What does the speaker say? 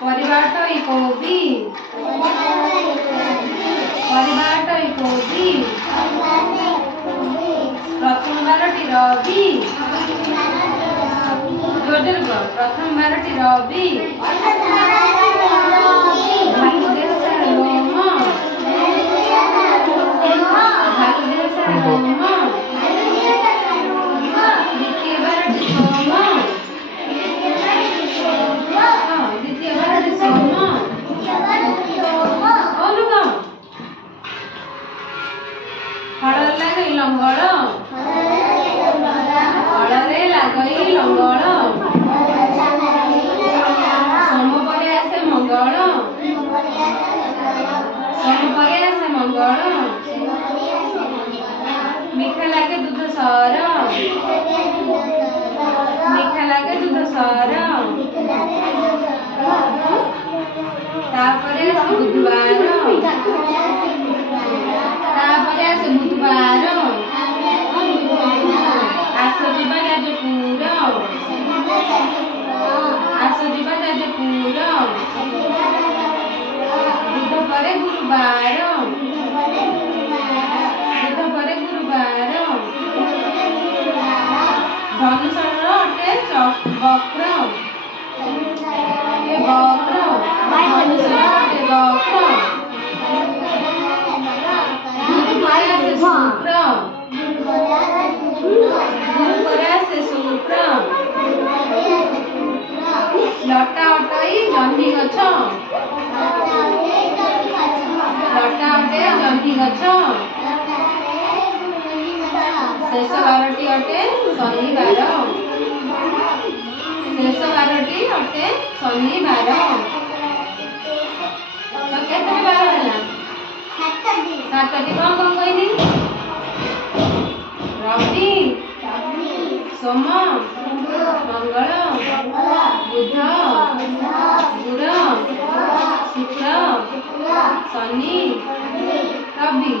परिबाटई कोबी परिबाटई कोबी प्रथम बारटी रवि जोरदार कह प्रथम बारटी रवि भालू देह सारा लोम भालू देह सारा लोम द्वितीय बारटी सोम द्वितीय बारटी सोम अनुगम हल लगे लंगड़ हलरे लगई लंगड़ सोम परे आसे मंगल सोम परे आसे मंगल मीठा लागे दूध सर मीठा लागे दूध सर तापरे आसे बुधवार तापरे आसे बुधवार आसुदिबा जाजपुर आसुदिबा जाजपुर बुध परे गुरुवार बुध परे गुरुवार धनुषर अटे वक्र वक्र धनुषर अटे वक्र शुक्र शुक्र लटा अटई जह्नी गछ लटा अटे जह्नी गछ शेष बारटी अटे शनिवार शेष बारटी अटे शनिवार तो केते बार होला सातटी कौन कौन कहनी रवि सोम मंगल बुध गुर शुक्र शनि रवि।